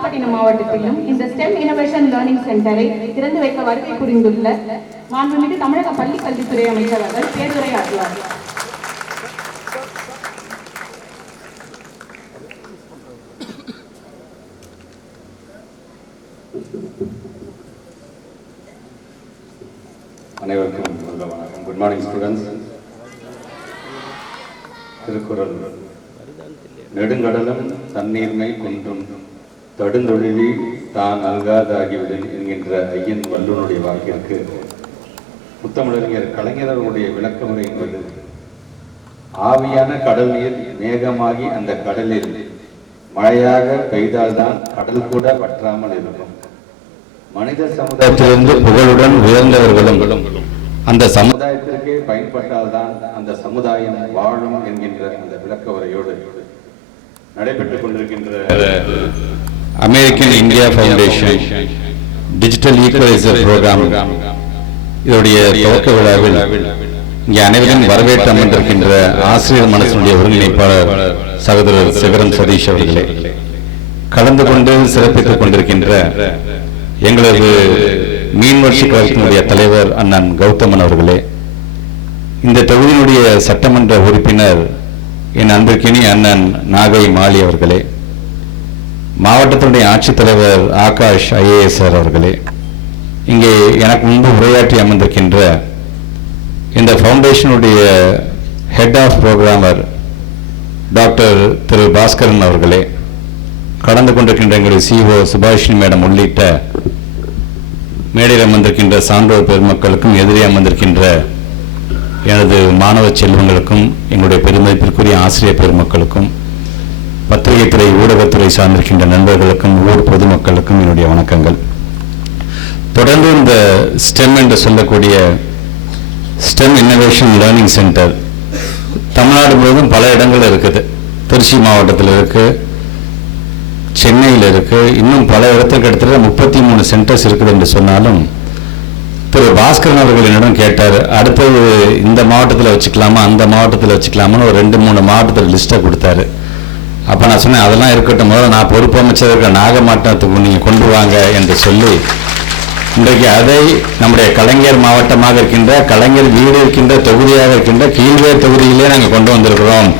நாகப்பட்டினம் மாவட்டத்திலும் இந்த stem innovation learning சென்டரை திறந்து வைக்க வருகை புரிந்துள்ள மாண்புமிகு தமிழக பள்ளி கல்வித்துறை அமைச்சர் அவர்கள் பேருரையாற்றுவார். அனைவருக்கும் வணக்கம். Good morning students. திருக்குறள் நெடுங்கடலும் தண்ணீர்மை குன்றும் தடுந்தொழிலி தான் அல்காதாகிவிடும் என்கின்ற ஐயன் வள்ளுவனுடைய வாக்கிற்கு முத்தமிழறிஞர் கலைஞர்களுடைய விளக்கமுறை என்பது ஆவியான கடல் நீர் மேகமாகி அந்த கடலில் மழையாக பெய்தால்தான் கடல் கூட வற்றாமல் இருக்கும். மனித சமுதாயத்திலிருந்து புகழுடன் உயர்ந்தவர்களும் அந்த சமுதாயத்திற்கே பயன்பட்டால்தான் அந்த சமுதாயம் வாழும் என்கின்ற அந்த விளக்க உரையோடு நடைபெற்றுக் கொண்டிருக்கின்ற American India foundation digital equaliser program இதனுடைய துவக்க விழாவில் இங்கே அனைவரும் வரவேற்று அமர்ந்திருக்கின்ற ஆசிரியர் மனசனுடைய ஒருங்கிணைப்பாளர் சகோதரர் சிகரம் சதீஷ் அவர்களே, கலந்து கொண்டு சிறப்பித்துக் கொண்டிருக்கின்ற எங்களது மீன்வளர்ச்சி கழகத்தினுடைய தலைவர் அண்ணன் கௌதமன் அவர்களே, இந்த தொகுதியினுடைய சட்டமன்ற உறுப்பினர் என் அன்பிற்கினி அண்ணன் நாகை மாலி அவர்களே, மாவட்டத்தினுடைய ஆட்சித்தலைவர் ஆகாஷ் IAS அவர்களே, இங்கே எனக்கு முன்பு உரையாற்றி அமர்ந்திருக்கின்ற இந்த ஃபவுண்டேஷனுடைய ஹெட் ஆஃப் புரோகிராமர் டாக்டர் திரு பாஸ்கரன் அவர்களே, கடந்து கொண்டிருக்கின்ற எங்களுடைய CEO சுபாஷினி மேடம் உள்ளிட்ட மேடையில் அமர்ந்திருக்கின்ற சான்றோர் பெருமக்களுக்கும் எதிரே அமர்ந்திருக்கின்ற எனது மாணவ செல்வங்களுக்கும் எங்களுடைய பெருமதிப்பிற்குரிய ஆசிரியர் பெருமக்களுக்கும் பத்திரிகைத்துறை ஊடகத்துறை சார்ந்திருக்கின்ற நண்பர்களுக்கும் ஊர் பொதுமக்களுக்கும் என்னுடைய வணக்கங்கள். தொடர்ந்து இந்த ஸ்டெம் என்று சொல்லக்கூடிய stem innovation learning centre Tamil Nadu முழுவதும் பல இடங்கள் இருக்குது. திருச்சி மாவட்டத்தில் இருக்கு, சென்னையில் இருக்கு, இன்னும் பல இடத்துக்கு கிட்டத்தட்ட 33 சென்டர்ஸ் இருக்குது என்று சொன்னாலும் திரு பாஸ்கரன் அவர்கள் என்னிடம் கேட்டார், அடுத்தது இந்த மாவட்டத்தில் வச்சுக்கலாமா அந்த மாவட்டத்தில் வச்சுக்கலாமான்னு ஒரு 2-3 மாவட்டத்தில் லிஸ்ட்டை கொடுத்தாரு. அப்போ நான் சொன்னேன், அதெல்லாம் இருக்கட்டும், முதல்ல நான் பொறுப்பு அமைச்சர் இருக்கிற நாகப்பட்டினத்துக்கு நீங்கள் கொண்டு வாங்க என்று சொல்லி இன்றைக்கு அதை நம்முடைய கலைஞர் மாவட்டமாக இருக்கின்ற கலைஞர் வீடு இருக்கின்ற தொகுதியாக இருக்கின்ற கீழ்வேர் தொகுதியிலே நாங்கள் கொண்டு வந்திருக்கிறோம்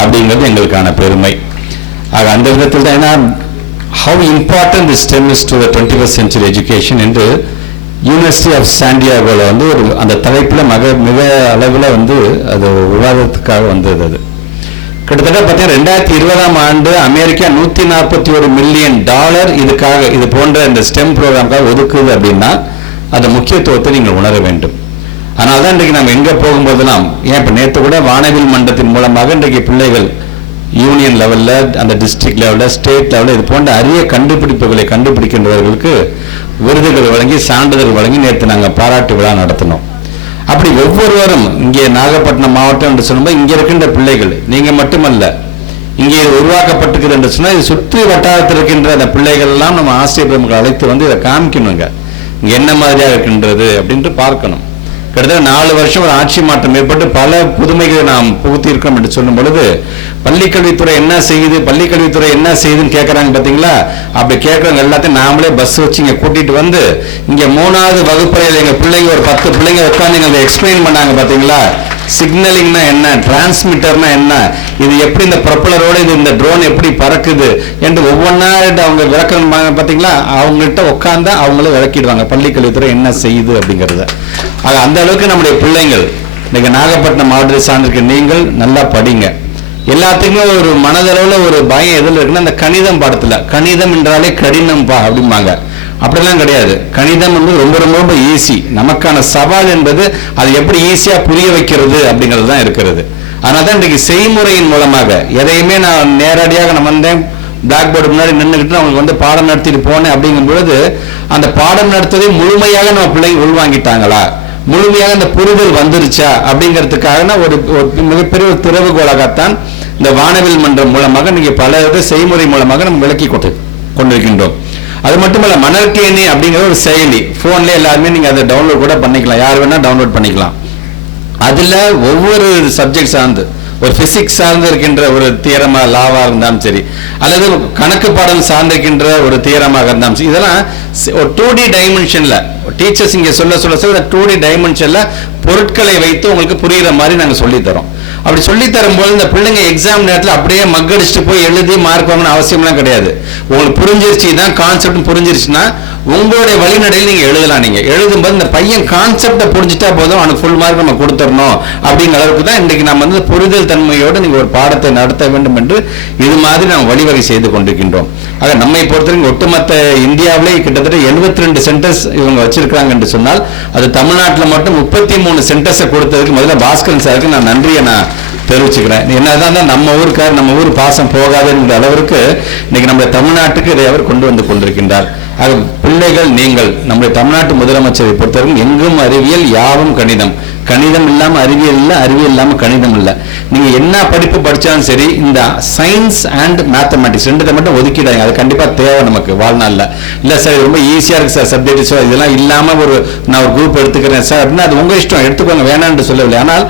அப்படிங்கிறது எங்களுக்கான பெருமை. ஆக அந்த விதத்தில் தான் ஏன்னா how important the stem is to the 21st century education என்று யூனிவர்சிட்டி ஆஃப் சாண்டியாகோவில் வந்து ஒரு அந்த தலைப்பில் மிக அளவில் வந்து அது விவாதத்துக்காக வந்தது. அது கிட்டத்தட்ட பார்த்தீங்கன்னா 2020ஆம் ஆண்டு அமெரிக்கா $141 மில்லியன் இதுக்காக இது போன்ற இந்த ஸ்டெம் ப்ரோக்ராமுக்காக ஒதுக்குது அப்படின்னா அந்த முக்கியத்துவத்தை நீங்கள் உணர வேண்டும். அதனால தான் இன்றைக்கு நம்ம எங்கே போகும்போதெல்லாம் ஏன் இப்போ நேற்று கூட வானவில் மன்றத்தின் மூலமாக இன்றைக்கு பிள்ளைகள் யூனியன் லெவலில் அந்த டிஸ்ட்ரிக்ட் லெவலில் ஸ்டேட் லெவலில் இது போன்ற அரிய கண்டுபிடிப்புகளை கண்டுபிடிக்கின்றவர்களுக்கு விருதுகள் வழங்கி சான்றிதழ் வழங்கி நேற்று நாங்கள் பாராட்டு விழா நடத்தினோம். அப்படி ஒவ்வொருவரும் இங்கே நாகப்பட்டினம் மாவட்டம் என்று சொல்லும்போது இங்கே இருக்கின்ற பிள்ளைகள் நீங்கள் மட்டுமல்ல, இங்கே உருவாக்கப்பட்டிருக்கிறது என்று சொன்னால் இது சுற்றி வட்டாரத்தில் இருக்கின்ற அந்த பிள்ளைகள் எல்லாம் நம்ம ஆசிரியர் பெருமக்கள் அழைத்து வந்து இதை காமிக்கணுங்க, இங்கே என்ன மாதிரியாக இருக்கின்றது அப்படின்ட்டு பார்க்கணும். கிட்டத்தட்ட 4 வருஷம் ஒரு ஆட்சி மாற்றம் ஏற்பட்டு பல புதுமைகளை நாம் புகுத்தியிருக்கோம் என்று சொல்லும் பொழுது பள்ளிக்கல்வித்துறை என்ன செய்யுது பள்ளிக்கல்வித்துறை என்ன செய்யுதுன்னு கேட்குறாங்க பார்த்தீங்களா. அப்படி கேட்குறவங்க எல்லாத்தையும் நாமளே பஸ் வச்சு இங்கே கூட்டிகிட்டு வந்து இங்கே 3வது வகுப்பறையில் எங்கள் பிள்ளைங்க ஒரு 10 பிள்ளைங்க உட்காந்து அதை எக்ஸ்பிளைன் பண்ணாங்க பார்த்தீங்களா. சிக்னலிங்னா என்ன, டிரான்ஸ்மிட்டர்னா என்ன, இது எப்படி இந்த ப்ரொப்பலரோடு இது இந்த ட்ரோன் எப்படி பறக்குது என்று ஒவ்வொன்றா அவங்க விளக்கம் பார்த்தீங்களா. அவங்கள்ட்ட உட்காந்து அவங்களே விளக்கிடுவாங்க பள்ளிக்கல்வித்துறை என்ன செய்யுது அப்படிங்கிறத. ஆக அந்த அளவுக்கு நம்முடைய பிள்ளைங்கள் இன்னைக்கு நாகப்பட்டினம் மாவட்டத்தை சார்ந்திருக்க நீங்கள் நல்லா படிங்க. எல்லாத்துக்குமே ஒரு மனதளவில் ஒரு பயம் எதில் இருக்குன்னா அந்த கணிதம் பாடத்தில் கணிதம் என்றாலே கடினம்பா அப்படிம்பாங்க. அப்படிலாம் கிடையாது. கணிதம் வந்து ரொம்ப ரொம்ப ரொம்ப ஈஸி. நமக்கான சவால் என்பது அது எப்படி ஈஸியாக புரிய வைக்கிறது அப்படிங்கிறது தான் இருக்கிறது. அதனால தான் இன்றைக்கு செய்முறையின் மூலமாக எதையுமே நான் நேரடியாக நம்ம வந்தேன் பிளாக் போர்டு முன்னாடி நின்றுக்கிட்டு அவங்களுக்கு வந்து பாடம் நடத்திட்டு போனேன் அப்படிங்கும் பொழுது அந்த பாடம் நடத்துவதை முழுமையாக நம்ம பிள்ளைங்க உள்வாங்கிட்டாங்களா, முழுமையாக அந்த புரிதல் வந்துருச்சா அப்படிங்கிறதுக்காக ஒரு மிகப்பெரிய ஒரு திறவுகோலாகத்தான் இந்த வானவில் மன்றம் மூலமாக நீங்க பல செய்முறை மூலமாக நம்ம விளக்கி கொண்டிருக்கின்றோம். அது மட்டுமல்ல, மணற்கேணி அப்படிங்கிற ஒரு செயலி போன்ல எல்லாருமே நீங்க அதை டவுன்லோட் கூட பண்ணிக்கலாம், யார் வேணா டவுன்லோட் பண்ணிக்கலாம். அதுல ஒவ்வொரு சப்ஜெக்ட் சார்ந்து ஒரு பிசிக்ஸ் சார்ந்து இருக்கின்ற ஒரு தியரமா லாவா இருந்தாலும் சரி, அல்லது கணக்கு பாடம் சார்ந்திருக்கின்ற ஒரு தியரமாக இருந்தாலும் சரி, இதெல்லாம் ஒரு 2D டைமென்ஷன்ல டீச்சர்ஸ் இங்க சொல்ல 2D டைமென்ஷன்ல பொருட்களை வைத்து உங்களுக்கு புரியுற மாதிரி நாங்க சொல்லி தரோம். அப்படி சொல்லி தரும்போது இந்த பிள்ளைங்க எக்ஸாம் நேரத்தில் அப்படியே மக்கடிச்சுட்டு போய் எழுதி மார்க் வாங்கணும் அவசியம்லாம் கிடையாது. உங்களுக்கு புரிஞ்சிருச்சு தான் கான்செப்ட் புரிஞ்சிருச்சுன்னா உங்களுடைய வழிநடையில் நீங்க எழுதலாம். நீங்க எழுதும்போது இந்த பையன் கான்செப்டை புரிஞ்சுட்டா போதும் அவனுக்கு ஃபுல் மார்க் நம்ம கொடுத்துடணும் அப்படிங்கிற அளவுக்கு தான் இன்றைக்கு நம்ம வந்து புரிதல் தன்மையோடு நீங்க ஒரு பாடத்தை நடத்த வேண்டும் என்று இது மாதிரி நாம் வழிவகை செய்து கொண்டிருக்கின்றோம். ஆக நம்மை பொறுத்தவரைக்கும் ஒட்டுமொத்த இந்தியாவிலே கிட்டத்தட்ட 72 சென்டர்ஸ் இவங்க வச்சிருக்காங்க என்று சொன்னால் அது தமிழ்நாட்டில் மட்டும் 33 சென்டர்ஸை கொடுத்ததுக்கு முதல்ல பாஸ்கரன் சாருக்கு நான் நன்றியை நான் தெரிவிச்சுக்கிறேன். என்னதான் நம்ம ஊருக்கார் நம்ம ஊர் பாசம் போகாதுன்ற அளவிற்கு இன்னைக்கு நம்ம தமிழ்நாட்டுக்கு இதை அவர் கொண்டு வந்து கொண்டிருக்கின்றார். ஆக பிள்ளைகள் நீங்கள் நம்முடைய தமிழ்நாட்டு முதலமைச்சரை பொறுத்தவரைக்கும் எங்கும் அறிவியல் யாவும் கணிதம், கணிதம் இல்லாம அறிவியல் இல்லை, அறிவியல் இல்லாம கணிதம் இல்லை. நீங்க என்ன படிப்பு படிச்சாலும் சரி இந்த சயின்ஸ் அண்ட் மேத்தமெட்டிக்ஸ் ரெண்டுத்தை மட்டும் ஒதுக்கிடாங்க. அது கண்டிப்பா தேவை நமக்கு வாழ்நாள்ல. இல்ல சார் ரொம்ப ஈஸியா இருக்கு சார் சப்ஜெக்ட், இதெல்லாம் இல்லாம நான் ஒரு குரூப் எடுத்துக்கிறேன் சார் அப்படின்னா அது உங்க இஷ்டம், எடுத்துக்கோங்க, வேணான்னு சொல்லவில்லை. ஆனால்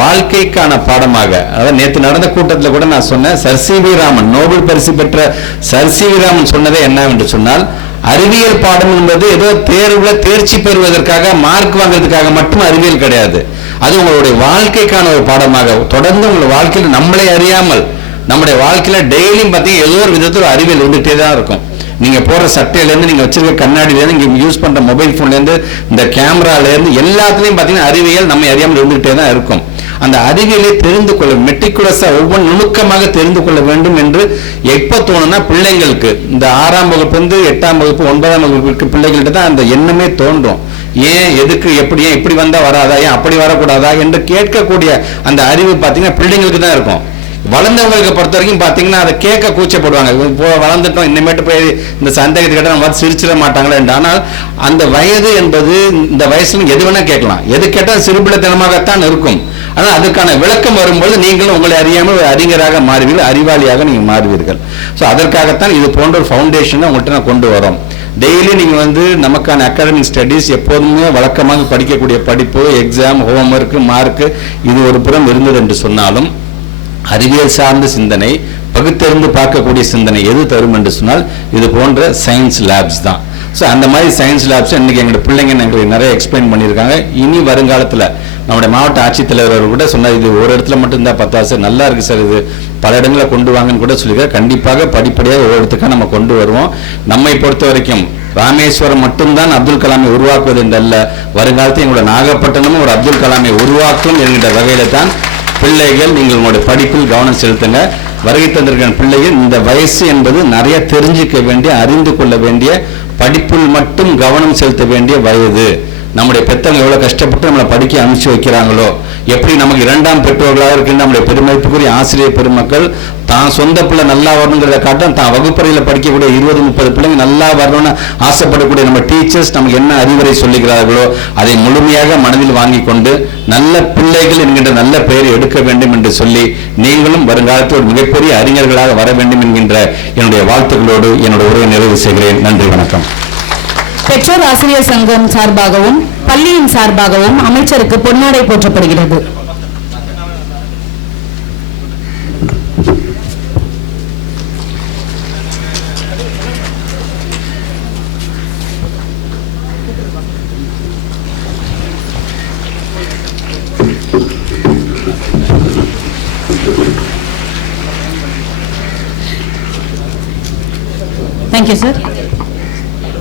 வாழ்க்கைக்கான பாடமாக, அதாவது நேற்று நடந்த கூட்டத்தில் கூட நான் சொன்னேன், sir C V Raman Nobel பரிசு பெற்ற சர் சி வி ராமன் சொன்னதே என்ன என்று சொன்னால், அறிவியல் பாடம் என்பது ஏதோ தேர்வுல தேர்ச்சி பெறுவதற்காக மார்க் வாங்குறதுக்காக மட்டும் அறிவியல் கிடையாது. அது உங்களுடைய வாழ்க்கைக்கான ஒரு பாடமாக தொடர்ந்து உங்கள் வாழ்க்கையில் நம்மளே அறியாமல் நம்முடைய வாழ்க்கையில டெய்லியும் பார்த்தீங்கன்னா ஏதோ ஒரு விதத்தில் ஒரு அறிவியல் வந்துட்டே தான் இருக்கும். நீங்க போடுற சட்டையிலேருந்து நீங்க வச்சிருக்க கண்ணாடியிலேருந்து நீங்க யூஸ் பண்ற மொபைல் போன்லேருந்து இந்த கேமராலேருந்து எல்லாத்துலேயும் பார்த்தீங்கன்னா அறிவியல் நம்ம அறியாமல் இருந்துகிட்டே தான் இருக்கும். அந்த அறிவியலை தெரிந்து கொள்ள மெட்டிகுலஸா ஒவ்வொரு நுணுக்கமாக தெரிந்து கொள்ள வேண்டும் என்று எப்ப தோணும்னா பிள்ளைங்களுக்கு இந்த 6ஆம் வகுப்பு 8ஆம் வகுப்பு 9ஆம் வகுப்பு பிள்ளைகள்கிட்ட தான் அந்த எண்ணமே தோன்றும். ஏன் எதுக்கு எப்படி ஏன் இப்படி வந்தா வராதா, ஏன் அப்படி வரக்கூடாதா என்று கேட்கக்கூடிய அந்த அறிவு பார்த்தீங்கன்னா பிள்ளைங்களுக்கு தான் இருக்கும். வளர்ந்தவங்களுக்கு பொறுத்த வரைக்கும் பார்த்தீங்கன்னா அதை கேட்க கூச்சப்படுவாங்க. இப்போ வளர்ந்துட்டோம் இனிமேட்டு போய் இந்த சந்தேகத்தை கேட்டால் நம்ம சிரிச்சிட மாட்டாங்களே என்று. ஆனால் அந்த வயது என்பது இந்த வயசுல எது வேணா கேட்கலாம், எது கேட்டால் சிறுபிள்ளைத்தனமாகத்தான் இருக்கும். ஆனால் அதுக்கான விளக்கம் வரும்போது நீங்களும் உங்களை அறியாமல் ஒரு அறிஞராக மாறுவீர்கள், அறிவாளியாக நீங்கள் மாறுவீர்கள். ஸோ அதற்காகத்தான் இது போன்ற ஒரு ஃபவுண்டேஷனை உங்கள்கிட்ட நான் கொண்டு வரோம். டெய்லி நீங்கள் வந்து நமக்கான அகாடமிக் ஸ்டடீஸ் எப்போதுமே வழக்கமாக படிக்கக்கூடிய படிப்பு, எக்ஸாம், ஹோம்ஒர்க்கு, மார்க்கு இது ஒரு புறம் இருந்தது என்று சொன்னாலும் அறிவியல் சார்ந்த சிந்தனை, பகுத்தறிந்து பார்க்கக்கூடிய சிந்தனை எது தரும் என்று சொன்னால் இது போன்ற சயின்ஸ் லேப்ஸ் தான். ஸோ அந்த மாதிரி சயின்ஸ் லேப்ஸ் இன்னைக்கு எங்களோட பிள்ளைங்க எங்களுக்கு நிறைய எக்ஸ்பிளைன் பண்ணியிருக்காங்க. இனி வருங்காலத்தில் நம்முடைய மாவட்ட ஆட்சித்தலைவர் கூட சொன்னார், இது ஒரு இடத்துல மட்டும் இருந்தால் பத்தாது சார், நல்லா இருக்கு சார், இது பல இடங்களில் கொண்டு வாங்கன்னு கூட சொல்லியிருக்காரு. கண்டிப்பாக படிப்படியாக ஒரு இடத்துக்காக நம்ம கொண்டு வருவோம். நம்மை பொறுத்த வரைக்கும் ராமேஸ்வரம் மட்டும்தான் அப்துல் கலாமை உருவாக்குவது என்றல்ல, வருங்காலத்தில் எங்களோட நாகப்பட்டினமும் ஒரு அப்துல் கலாமை உருவாக்கும் என்கின்ற வகையில தான் பிள்ளைகள் நீங்கள் உங்களுடைய படிப்பில் கவனம் செலுத்துங்க. வருகை தந்திருக்கிற பிள்ளைகள் இந்த வயசு என்பது நிறைய தெரிஞ்சுக்க வேண்டிய, அறிந்து கொள்ள வேண்டிய, படிப்பில் மட்டும் கவனம் செலுத்த வேண்டிய வயது. நம்முடைய பெற்றவங்க எவ்வளவு கஷ்டப்பட்டு நம்மளை படிக்க அனுப்பிச்சு வைக்கிறாங்களோ, எப்படி நமக்கு 2ஆம் பெற்றோர்களாக இருக்கின்ற நம்முடைய பெருமதிப்புக்குரிய ஆசிரியர் பெருமக்கள் தான் சொந்த பிள்ளை நல்லா வரணுங்கிறத காட்டும் தான் வகுப்பறையில் படிக்கக்கூடிய 20-30 பிள்ளைங்க நல்லா வரணும்னு ஆசைப்படக்கூடிய நம்ம டீச்சர்ஸ் நமக்கு என்ன அறிவுரை சொல்லுகிறார்களோ அதை முழுமையாக மனதில் வாங்கி கொண்டு நல்ல பிள்ளைகள் என்கின்ற நல்ல பெயரை எடுக்க வேண்டும் என்று சொல்லி நீங்களும் வருங்காலத்தில் ஒரு மிகப்பெரிய அறிஞர்களாக வர வேண்டும் என்கின்ற என்னுடைய வாழ்த்துக்களோடு என்னுடைய உரையை நிறைவு செய்கிறேன். நன்றி, வணக்கம். பெற்றோர் ஆசிரியர் சங்கம் சார்பாகவும் பள்ளியின் சார்பாகவும் அமைச்சருக்கு பொன்னாடை போற்றப்படுகிறது. Thank you, sir.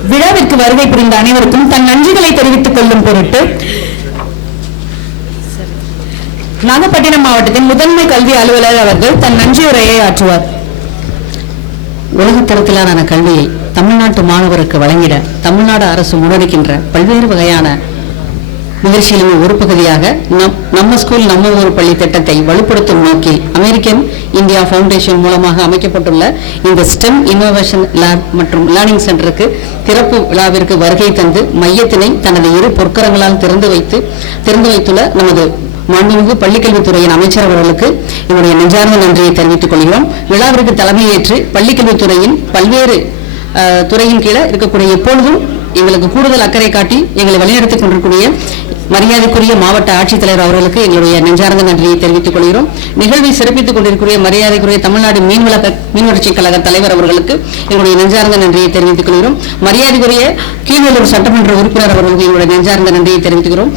விழாவிற்கு வருகை புரிந்த அனைவருக்கும் தன் நன்றிகளை தெரிவித்துக் கொள்ளும் பொருட்டு நாகப்பட்டினம் மாவட்டத்தின் முதன்மை கல்வி அலுவலர் அவர்கள் தன் நன்றியுரையை ஆற்றுவார். உலகத்தரத்திலான கல்வியை தமிழ்நாட்டு மாணவருக்கு வழங்கிட தமிழ்நாடு அரசு முன்னெடுக்கின்ற பல்வேறு வகையான முயற்சிகளின் ஒரு பகுதியாக நம்ம ஸ்கூல் நம்ம ஊர் பள்ளி திட்டத்தை வலுப்படுத்தும் நோக்கில் அமெரிக்கன் இந்தியா ஃபவுண்டேஷன் மூலமாக அமைக்கப்பட்டுள்ள இந்த ஸ்டெம் இன்னோவேஷன் லேப் மற்றும் லேர்னிங் சென்டருக்கு திறப்பு விழாவிற்கு வருகை தந்து மையத்தினை தனது இரு பொற்கரங்களால் திறந்து வைத்துள்ள நமது மாண்புமிகு பள்ளிக்கல்வித்துறையின் அமைச்சர் அவர்களுக்கு என்னுடைய நெஞ்சார்ந்த நன்றியை தெரிவித்துக் கொள்கிறோம். விழாவிற்கு தலைமையேற்று பள்ளிக்கல்வித்துறையின் பல்வேறு துறையின் கீழே இருக்கக்கூடிய எப்பொழுதும் எங்களுக்கு கூடுதல் அக்கறை காட்டி எங்களை வழிநடத்திக் கொண்டிருக்கூடிய மரியாதைக்குரிய மாவட்ட ஆட்சித்தலைவர் அவர்களுக்கு எங்களுடைய நெஞ்சார்ந்த நன்றியை தெரிவித்துக் கொள்கிறோம். நிகழ்வை சிறப்பித்துக் கொண்டிருக்கிற மரியாதைக்குரிய தமிழ்நாடு மீன்வளர்ச்சிக் கழக தலைவர் அவர்களுக்கு எங்களுடைய நெஞ்சார்ந்த நன்றியை தெரிவித்துக் கொள்கிறோம். மரியாதைக்குரிய கீழ்நல்லூர் சட்டமன்ற உறுப்பினர் அவர்களுக்கு எங்களுடைய நெஞ்சார்ந்த நன்றியை தெரிவித்துக்கிறோம்.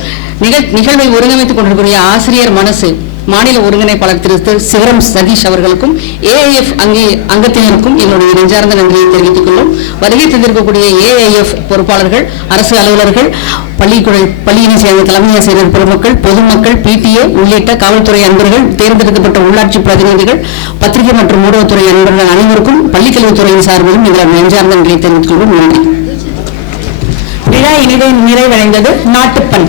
நிகழ்வை ஒருங்கமைத்துக் கொண்டிருக்கிற ஆசிரியர் மனசு மாநில ஒருங்கிணைப்பாளர் திரு சிவரம் சதீஷ் அவர்களுக்கும் ஏஐஎஃப் அங்கத்தினருக்கும் எங்களுடைய நெஞ்சார்ந்த நன்றியை தெரிவித்துக் கொள்ளும். வருகை தந்திருக்கக்கூடிய ஏஐஎஃப் பொறுப்பாளர்கள், அரசு அலுவலர்கள், பள்ளியினை சேர்ந்த தலைமை ஆசிரியர் பெருமக்கள், பொதுமக்கள், பிடிஏ உள்ளிட்ட காவல்துறை அன்பர்கள், தேர்ந்தெடுக்கப்பட்ட உள்ளாட்சி பிரதிநிதிகள், பத்திரிகை மற்றும் ஊடகத்துறை அன்பர்கள் அனைவருக்கும் பள்ளிக்கல்வித்துறையின் சார்பிலும் எங்களுடைய நெஞ்சார்ந்த நன்றியை தெரிவித்துக் கொள்வோம். நன்றி. விழா இனிதே நிறைவடைந்தது. நாட்டுப்பண்.